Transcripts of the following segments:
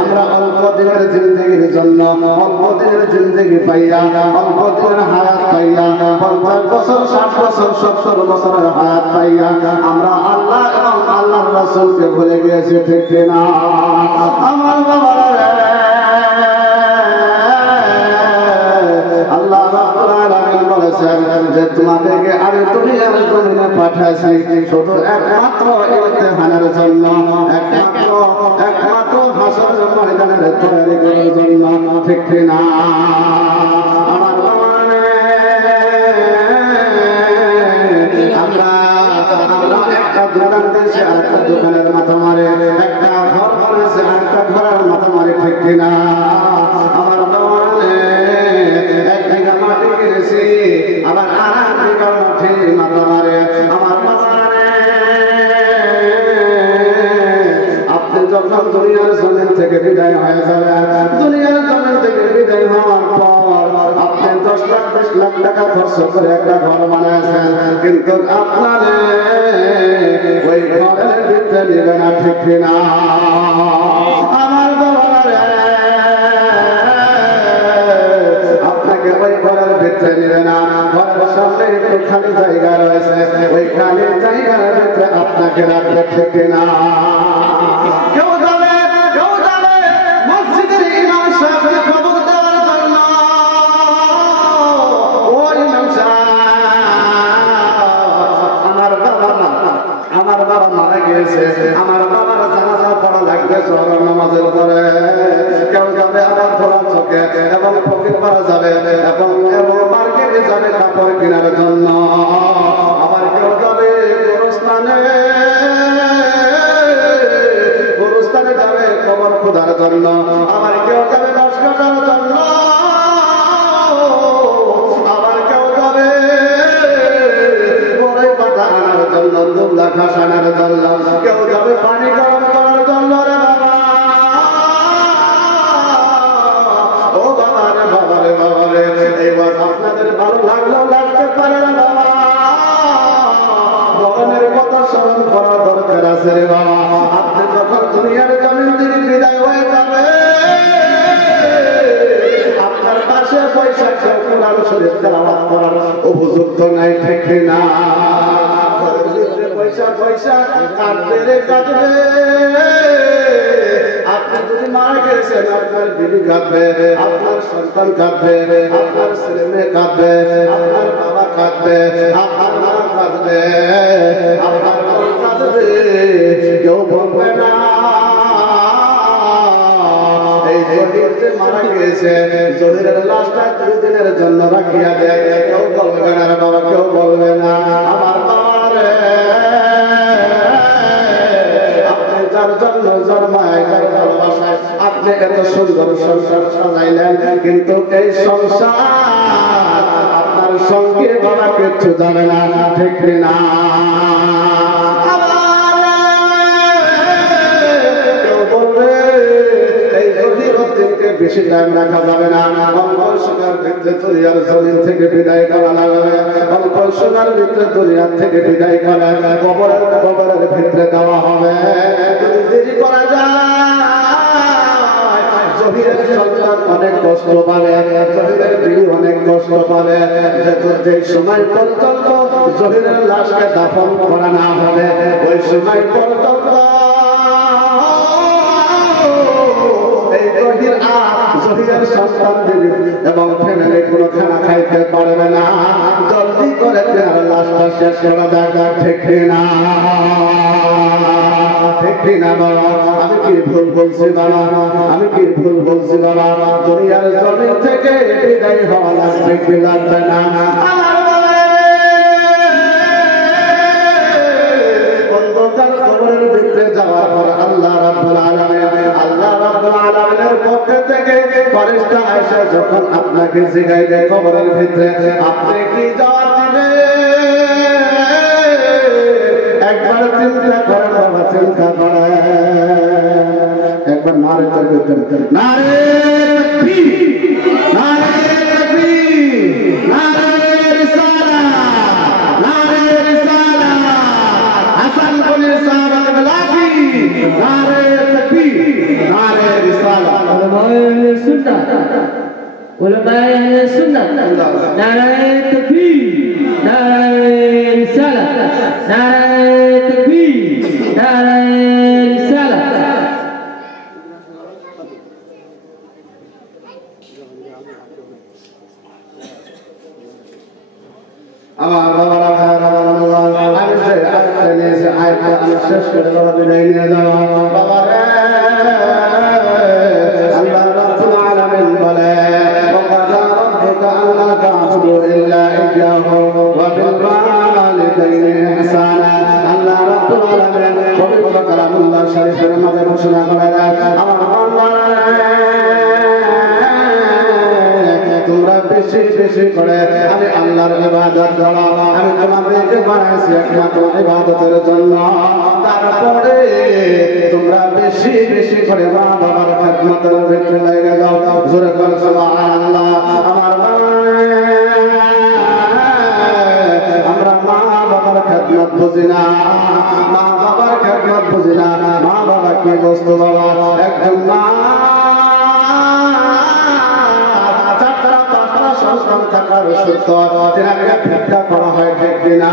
আমরা অল্প দিনের জিন্দগির জন্য অল্প দিনের জিন্দগি পাইয়া অল্প দিনের হায়াত পাইয়া 50 বছর 60 বছর 70 বছরের হায়াত পাইয়া আমরা আল্লাহ এবং আল্লাহর রাসূলকে ভুলে গিয়েছি, ঠিক কিনা? আমার বাবারা, আল্লাহ রাব্বুল আলামিন বলেছেন যে তোমাদেরকে আমি দুনিয়ার জমিনে পাঠাইছি শুধু একমাত্র ইমতিহানের জন্য, একমাত্র হাসরের ময়দানের তৈরি করার জন্য, ঠিক কিনা? আমার আমরা একটা দোকান দিয়েছি আরেকটা দোকানের মাথা মারে, একটা ঘর বানিয়েছি আরেকটা ঘরের মাথা মারে, ঠিক কিনা? আমার আবার আর বিঘা মাঠে মাথা মারে। আমার আপনি যখন দুনিয়ার জমিন থেকে বিদায় হয়ে যাবেন, দুনিয়ার জমিন থেকে বিদায় হওয়ার পর আপনি 10 লাখ 20 লাখ টাকা খরচ করে একটা ঘর বানাইছেন, কিন্তু আপনার ওই ঘরের ভিতরে নেবে না, ঠিক কিনা? আমার ওই ঘরের ভিতরে নিবে না, ঘরের সামনে একটু খালি জায়গা রয়েছে, ওই খালি জায়গার ভিতরে আপনাকে রাখবে, ঠিক কিনা? কেউ যাবে মসজিদের ইমাম সাহেবকে খবর দেওয়ার জন্য, ও ইমাম সাহেব, আমার বাবা মারা গিয়েছে, আমার বাবার জানাজা পড়া লাগবে জোহরের নামাজের পরে। কেউ যাবে আবার ধরা চোখে এবং ফকির পাড়া যাবে এবং মার্কেটে যাবে কাপড় কেনার জন্য, আবার কেউ যাবে গুরুস্থানে যাবে কবর খোদার জন্য, আবার কেউ যাবে দশ কাটার জন্য, আবার কেউ যাবে বড়ই পাতা আনার জন্য, দুবলা ঘাস আনার জন্য, কেউ যাবে পানি গরম করার জন্য। রে বাবারে, এইবার আপনাদের ভালো লাগলেও লাগতে পারে না বাবা, মরণের কথা স্মরণ করার দরকার আছে রে বাবা। আপনি যখন দুনিয়ার জমিন থেকে বিদায় হয়ে যাবে, আপনার পাশে পয়সা কেউ কোরআন শরীফ তেলাওয়াত করার উপযুক্ত নাই, ঠিক না? পয়সা কাটবে রে কাটবে। আপনি যদি মারা গেছেন আপনার বিবি কাঁদবে, আপনার সন্তান কাঁদবে, আপনার ছেলে মেয়ে কাঁদবে, আপনার বাবা কাঁদবে, আপনার মা কাঁদবে, আপনার বোন কাঁদবে, কেউ বলবে না এই জহির যে মারা গিয়েছে, জহিরের লাশটা 3 দিনের জন্য রাখিয়া দেয়, কেউ বলবে না রে বাবা, কেউ বলবে না। আমার বাবারে, আপনি যার জন্য জন্মায়, যার ভালোবাসায় আপনি এত সুন্দর সংসার সাজাইলেন, কিন্তু এই সংসার আপনার সঙ্গে বাবা কিচ্ছু যাবে না, ঠিক না? কেউ বলবে এই জহিরুদ্দিনকে বেশি টাইম রাখা যাবে না, অল্প সময়ের ভিতরে দুনিয়ার জমিন থেকে বিদায় করা লাগবে, অল্প সময়ের ভিতরে দুনিয়ার থেকে বিদায় করা কবরের ভিতরে দেওয়া হবে। যদি দেরি করা যায়, জহিরের সন্তান অনেক কষ্ট পাবে, জহিরের বিবি অনেক কষ্ট পাবে। যে সময় পর্যন্ত জহিরের লাশকে দাফন করা না হবে, ওই সময় পর্যন্ত এই জহিরের সন্তান এবং ফ্যামিলি কোনো খানা খাইতে পারবে না। জলদি করে তার লাশটা শেষ করা দরকার, ঠিক না? ঠিক না বাবা? আমি কি ভুল বলছি বাবা? আমি কি ভুল বলছি বাবা? দুনিয়ার জমিন থেকে বিদায় হওয়া লাগবে কি লাগবে না? কবরের ভিতরে যাওয়ার পর আল্লাহ রাব্বুল আলামিনের পক্ষ থেকে ফেরেশতা আয়েশা যখন আপনাকে জিজ্ঞাসা কবরের ভিতরে আপনি কি জবাব দিবেন, একবার চিন্তা করেন বাবা, চিন্তা করেন একবার। নারে তাকবীর, নারে তাকবীর, নারে তাকবীর, নারে রিসালাত, নারে রিসালাত। হাসান গনির সাহাবা বলা কি সুন্নাত উলামায়ে আহলে সুন্নাত নারায়ে তাকবীর নারায়ে রিসালাত নারায়ে তাকবীর নারায়ে রিসালাত আমার বাবারা আমি যে আয়াতটা নিয়েছি আয়াতটা আমি শেষ করে দেওয়া বিদায় নিয়ে যাওয়া বাবারা আল্লাহ রাব্বুল আলামিন বলে ওয়াকাদা রাব্বুকা আল্লা তা'বুদু ইল্লা ইয়্যাহু ওয়া বিল ওয়ালিদাইনি ইহসানা আল্লাহ রাব্বুল আলামিন পবিত্র কালামুল্লাহ শরীফের মধ্যে ঘোষণা করেন আমার বান্দারা তোমরা বেশি বেশি করে আমি আল্লাহর ইবাদত করো আমি তোমাদেরকে বানাইছি একমাত্র ইবাদতের জন্য তারপরে তোমরা বেশি বেশি করে মা বাবার খেদমতের ভিতরে লেগে যাও জোরে বলো সুবহানাল্লাহ আমার আমরা মা বাবার খেদমত বুঝি না মা বাবার খেদমত বুঝি না মা বাবা কি বস্তু বাবা একজন মা সন্তান থাকার সত্য তেনাকে ভিক্ষা করা হয় ঠিক কিনা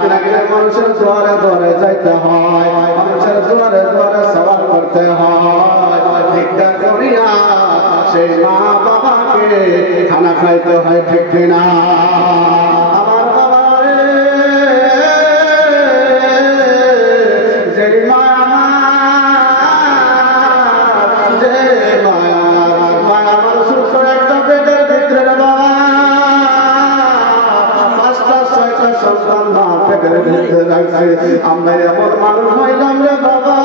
তেনাকে মানুষের দুয়ারে দুয়ারে যাইতে হয় মানুষের দুয়ারে দুয়ারে সবার করতে হয় ভিক্ষা করিয়া সেই মা বাবাকে খানা খাইতে হয় ঠিক কিনা আমার বাবা যে মায়া মানুষ একটা পেটের ভিতরে আমরা এমন মানুষ হইলাম রে বাবা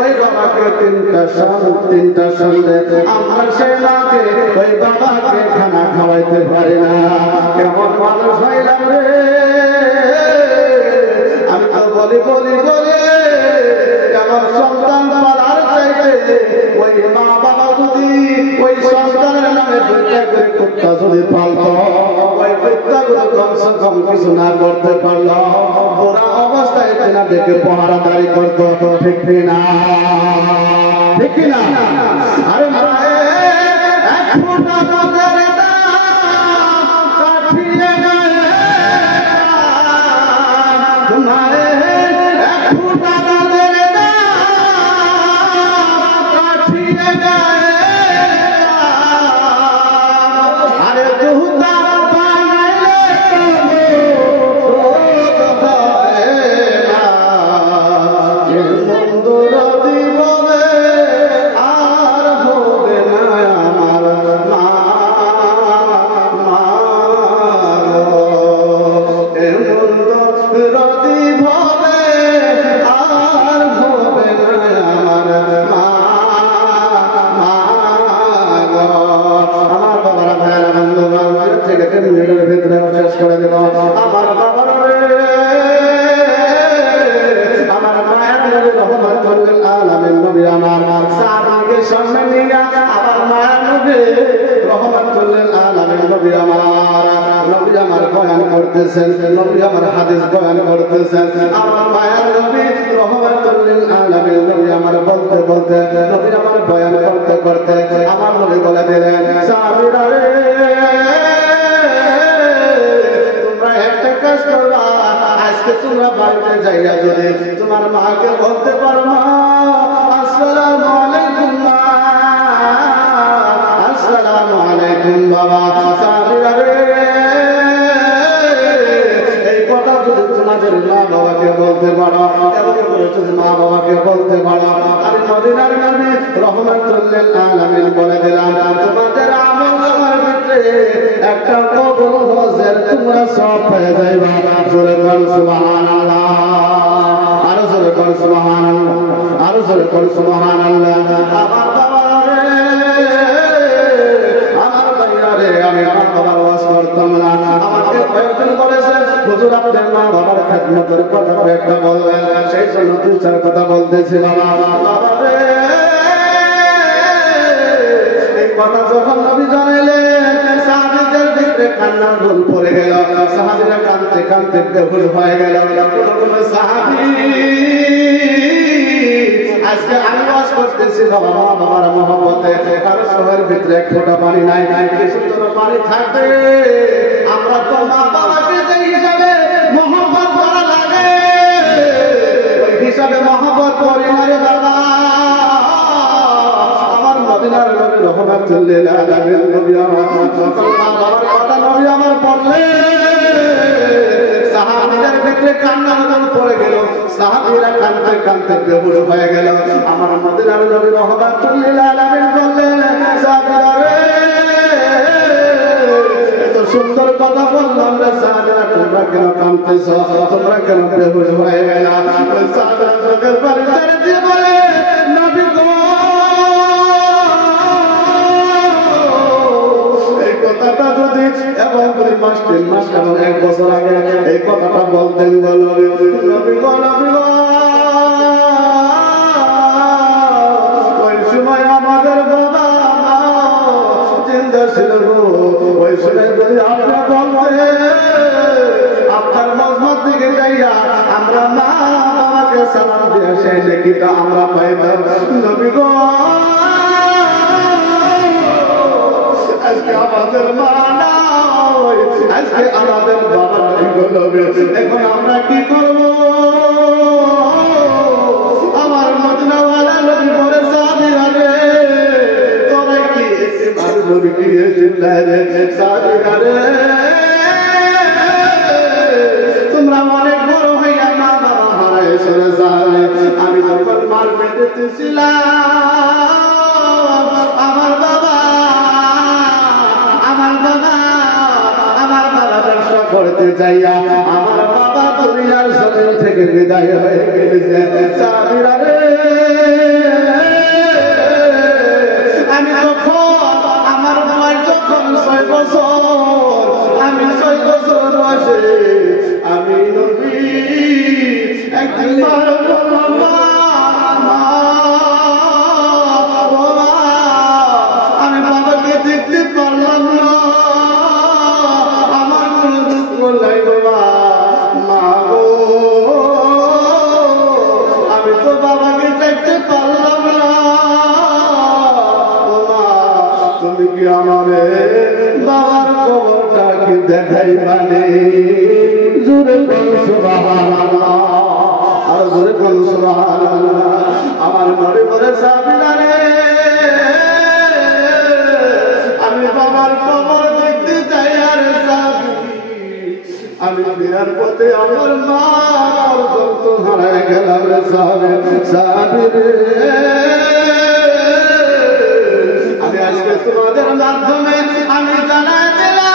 ওই বাবাকে তিনটা সন্ধ্যে আমরা সেই মাকে ওই বাবাকে খানা খাওয়াইতে পারি না কেমন মানুষ হইলাম রে আমি তো বলি আমার সন্তান পালার চাইতে ওই মা বাবা যদি ওই সন্তানের নামে দুইটা করে কুত্তা যদি পালতো ওই কুত্তাগুলো কমসে কম কিছু না করতে পারলো পুরা অবস্থায় তেনা দেখে পহারাদারি করতো ঠিক না আরে মায়ে এক ফোঁটা দুধের দাম কাঠিয়ে গেলে মায়ে এক ফোঁটা দুধের দাম কাঠিয়ে গেলে আরে দুধা বানাইলে বন্ধুরা দিববে আর হবে না আমার মা বন্ধুরা দিববে আর হবে না আমার মা আমার বাবারা ভাইয়েরা বন্ধু বান্ধব থেকে 3 মিনিটের ভিতরে শেষ করে দিল আমার বাবার আমার মায়ের নবী রহমাতুল আলামিন নবী আমার সাহাবীকে সামনে নিয়ে আমার মায়ের নবী রহমাতুল আলামিন নবী আমার বয়ান করতেছেন নবী আমার হাদিস বয়ান করতেছেন আমার মায়ের নবী রহমাতুল আলামিন নবী আমার বলতে বলতে নবী আমার বয়ান করতে করতে আমার নবী বলে দিলেন সাহাবীরা রে তোমরা একটা কাজ করবা আজকে তোমরা বাড়িতে যাইয়া যদি তোমার মাকে বলতে পারো মা আসসালামু আলাইকুম মা আসসালামু আলাইকুম বাবা সাহাবীরা রে এই কথা যদি তোমাদের মা বাবাকে বলতে পারো এবং যদি মা বাবাকে বলতে পারো আমি মদিনার নবী রহমাতুল আলামিন বলে দিলাম তোমাদের আমল ভিতরে একটা কবুল হজের তোমরা সব পেয়ে যাইবা জোরে বল সুবহানাল্লাহ আরো জোরে বল সুবহানাল্লাহ আরো জোরে বল সুবহানাল্লাহ আমার বাবা রে আমার ভাইরা রে আমি আমার বাবার ওয়াজ করতাম না আমাকে কয়েকজন বলেছে হুজুর আপনার মা বাবার খেদমতের কথা কয়েকটা বলবেন সেই জন্য 2-4 কথা বলতেছি বাবা রে এই কথা যখন নবী জানাইলেন সাহাবীদের দিকে কান্নার ঢোল পড়ে গেল সাহাবীরা কাঁদতে কাঁদতে বেহুশ হয়ে গেল কোন সাহাবী আজকে আমি ওয়াজ করতেছি বাবা বাবার মহব্বতে, আর সবার ভিতরে এক ফোঁটা পানি নাই, কিছু তো পানি থাকবে। আমরা তো মা বাবাকে যে হিসাবে মহব্বত করা লাগে ওই হিসাবে মহব্বত করি না রে বাবা। আমার মদিনার নবী রহমাতুল লিল আলামিন নবী আমার মা বাবার কথা নবী আমার বললে সাহাবীদের ভিতরে কান্নার জল পড়ে গেল, সাহাবীরা কাঁদতে কাঁদতে বেহুশ হয়ে গেল। আমার মদিনার নবী রহমাতুল লিল আলামিন বললেন, সাহাবীরা রে এত সুন্দর কথা বললাম রে সাহাবীরা, তোমরা কেন কাঁদতেছো, তোমরা কেন বেহুশ হয়ে গেল? ওই সাহাবীরা চোখের পানি ছেড়ে দিয়ে বলে, নবী গো এই কথাটা যদি এবং 2 মাস 3 মাস এবং 1 বছর আগে এই কথাটা বলতেন বলো নবী গো নবী গো, ওই সময় আমাদের বাবা জিন্দা ছিল গো, ওই সময় যদি আপনি বলতেন আপনার মজমার দিকে যাইয়া আমরা মা বাবাকে সালাম দিয়ে সেই নেকিটা আমরা পাইতাম। নবী গো আজকে আমাদের মা নাই, আজকে আমাদের বাবা নাই গো নবী, এখন আমরা কি করব? আমার মদিনাওয়ালা নবী বলে, সাহাবীরা রে তোরা কি এসে নবী কি জিন্দা রে, সাহাবীরা রে তোমরা অনেক বড় হইয়া মা বাবা হারায় চলে যাবে। আমি যখন মার পেটেতে ছিলাম আমার বাবা ব্যবসা করতে যাইয়া আমার বাবা দুনিয়ার জমিন থেকে বিদায় হয়ে গেছে। সাহাবীরা রে আমি তখন আমার বয়স যখন 6 বছর, আমি 6 বছর বয়সে আমি নবী একদিন মার আমি বাবাকে দেখতে পারলাম না, আমার কোনো দুঃখ নাই বাবা, মা গো আমি তো বাবাকে দেখতে পারলাম না, ও মা তুমি কি আমারে বাবার কবরটা কি দেখাই মানে? জোরে বল সুবহানাল্লাহ, আর জোরে বল সুবহানাল্লাহ। আমার নবী বলে, সাহাবীরা রে আমি বাবার কবর দেখতে চাই, আর আমি বিরার পথে আমার মা পর্যন্ত হারায় গেলাম রে সাহাবী রে। আমি আজকে তোমাদের মাধ্যমে আমি জানাই দিলাম,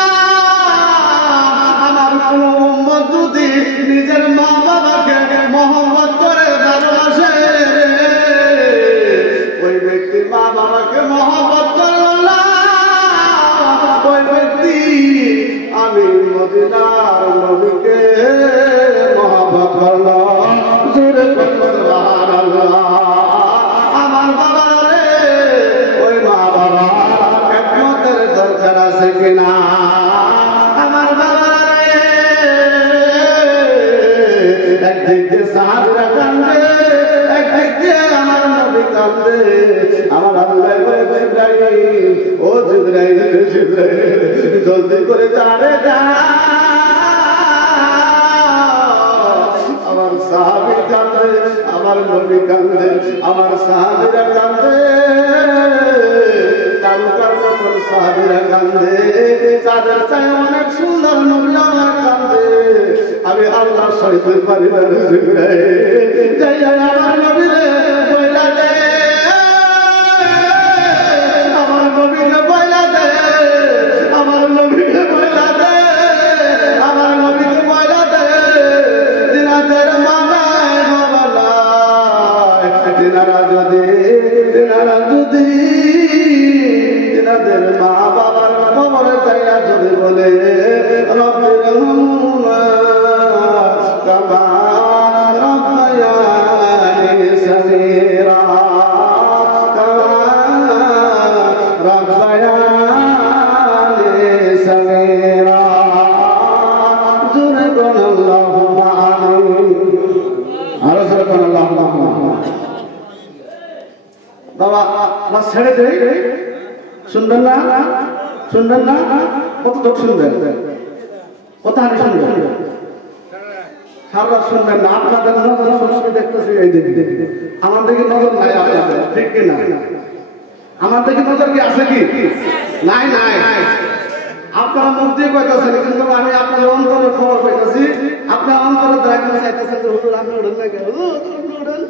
আমার কোন উম্মত যদি নিজের মা বাবাকে মহব্বত করে ভালোবাসে, ওই ব্যক্তি মা বাবাকে মহব্বত করল না, ওই ব্যক্তি আমি মদিনার নবীকে মহব্বত করল। জোরে সুবহানাল্লাহ। আমার বাবা রে ওই মা বাবা খেদমতের দরকার আছে কিনা? আমার বাবা রে একদিক দিয়ে সাহাবীরা কান্দে, একদিক দিয়ে আমার নবী কান্দে। আমার আল্লাহ বলে, জিবরাইল ও জিবরাইল জলদি করে যাবে যা, আমার সাহাবী কান্দে, আমার নবী কান্দে, আমার সাহাবীরা কান্দে, কারুকার মতন সাহাবীরা কান্দে, যাদের চাই অনেক সুন্দর নবী আমার কান্দে। আমি আল্লাহ সইতে পারি না জিবরাইল, যাই আমার নবীরে বইলা দে, আমার নবীকে বইলা দে, আমার নবীকে বইলা দে, আমার নবীকে বইলা দে, দিনাদের মানায় বাবালায়, দিনারা যদি দিনাদের মা বাবার খবরে চাইয়া যদি বলে রব্বির রহমুনা কামা রব্বায়ানি সগীরা, কামা রব্বায়ানি সগীরা। জোরে বল আল্লাহুম্মা আমিন, আরো জোরে বল আল্লাহুম্মা আমিন। বা ছেড়ে দেই, শুনবেন না? শুনবেন না? কত লোক শুনবেন? কত হানি শুনবেন? সারা শুনবেন না। আপনাদের নজর সবসময় দেখতেছি এই দিকে, আমার দিকে নজর নাই আপনাদের, ঠিক কি না? আমার দিকে নজর কি আছে কি? নাই নাই। আপনারা মুখ দিয়ে কইতেছেন, কিন্তু আমি আপনার অন্তরের খবর পাইতেছি। আপনার অন্তরে দ্রাঘিমা চাইতেছেন যে হুজুর আপনি উঠেন না কেন? হুজুর আপনি উঠেন,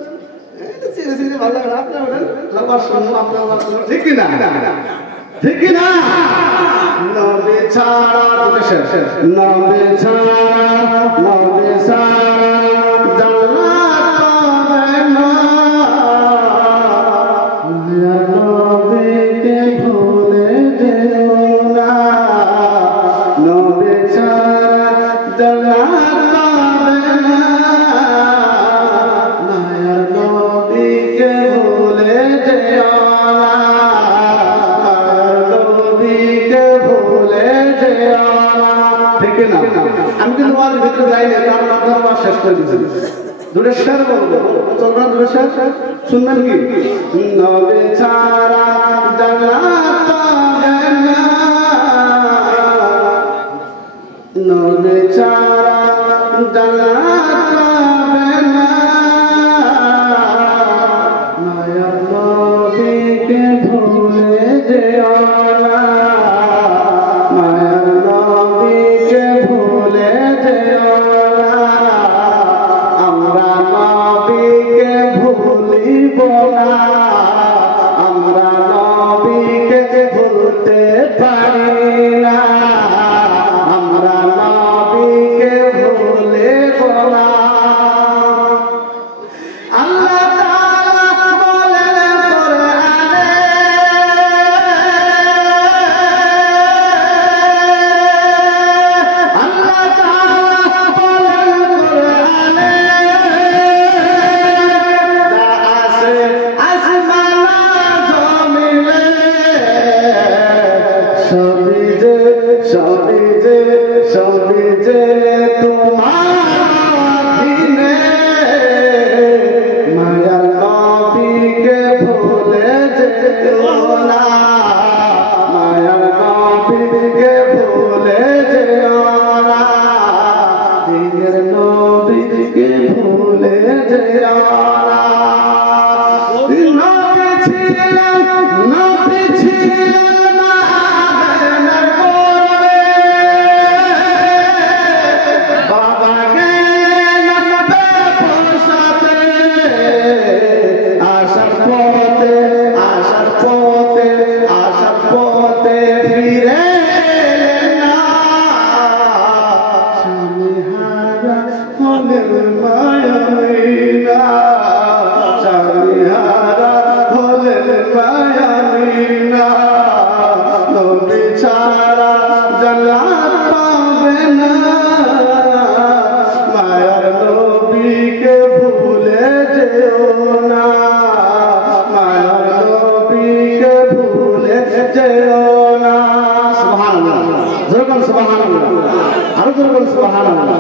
সিরে সিরে ভালো লাগে না, আপনি উঠেন, আবার শুনুন, আপনার আবার শুনুন, ঠিক কি না? ঠিক কি না? নবী ছাড়া শেষ, নবী ছাড়া, নবী ছাড়া জান্নাত পাবে না। নবীকে ভুলে যেও না, নবী ছাড়া জান্নাত পাবে না। মায়ার নবীকে ভুলে যেও না, নবীকে ভুলে যেও না। ঠিক না? আমি কিন্তু ওয়াজ ভিতরে যাই না, আপনার ওয়াজ শেষ করে দিয়েছি। দূরে শের বলবো, চলবে না? দূরে শের শুনবেন কি? নবী ছাড়া জান্নাত পাবে না, নবী ছাড়া জান্নাত পাবে না। মায়ার নবীকে ভুলে যেও না, মায়ার নবীকে ভুলে যেও না। আমরা নবীকে ভুলিব না, আমরা নবীকে ভুলতে পারি না, আমরা নবীকে ভুলিব না। আল্লাহ তাআলা বলেন কোরআনে, আল্লাহ তাআলা বলেন কোরআনে, যা আছে আসমান জমিনে সবই যে, সবই যে, সবই যে তোমার অধীনে। মায়ার নবীকে ভুলে যেও না, মায়ার নবীকে ভুলে যেও না, দিনের নবীকে ভুলে যেও না। নবী ছিলেন, নবী ছিলেন মাগনা করবে, বাবাকে নামবে পোষাতে, আসার পথে, আসার পথে, আসার পথে ফিরে এলেন না। স্বামী হারা হলেন মায়াবিনা, স্বামী হারা হলেন মায়াবিনা। নবী ছাড়া জান্নাত পাবে না, মায়ার নবীকে ভুলে যেও না, মায়ার নবীকে ভুলে যেও না। সুবহানাল্লাহ, যেরকম সুবহানাল্লাহ, আরো যেরকম সুবহানাল্লাহ।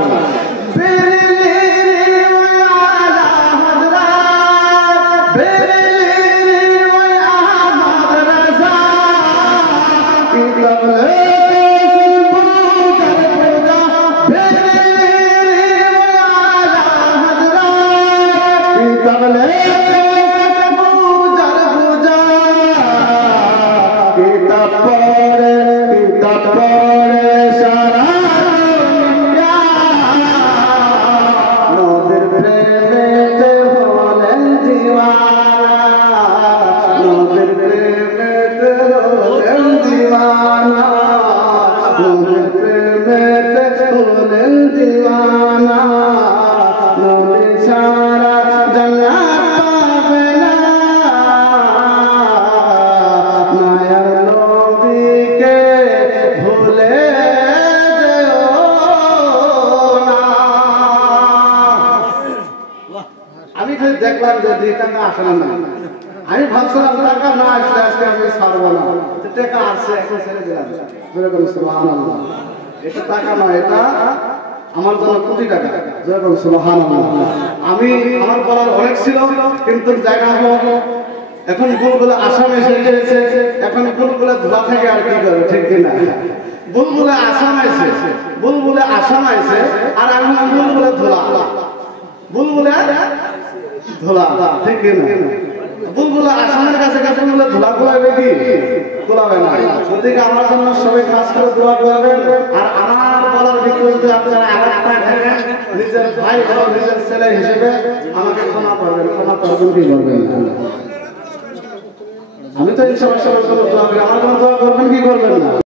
দেখলাম যে 2 টাকা আসলে না, আমি ভাবছিলাম টাকা না আসলে আজকে আমি ছাড়বো না, টাকা আসছে এখন ছেড়ে দিলাম। যেরকম সুবহানাল্লাহ, এটা টাকা নয়, এটা আমার জন্য কোটি টাকা। যেরকম সুবহানাল্লাহ, আমি আমার বলার অনেক ছিল, কিন্তু জায়গা হলো এখন বুলবুল আসামে এসে গেছে, এখন বুলবুলে ধোয়া থাকে আর কি করে, ঠিক কিনা? বুলবুলে আসাম আইছে, বুলবুলে আসাম আইছে, আর এখন বুলবুলে ধোলা, বুলবুলে ধোলা, ঠিক কিনা? বুলবুলে আসামের কাছে কাছে বুলবুলে ধোলা কোলাবে কি? কোলাবে না। ওদিকে আমার জন্য সবাই কাজ করে দোয়া করবেন। আর আমার বলার ভিতরে যদি আপনারা আঘাত পায় থাকেন, নিজের ভাই এবং নিজের ছেলে হিসেবে আমাকে ক্ষমা করবেন, ক্ষমা করবেন কি করবেন না? আমি তো ইনশাআল্লাহ সবার জন্য দোয়া করি, আমার জন্য দোয়া করবেন কি করবেন না?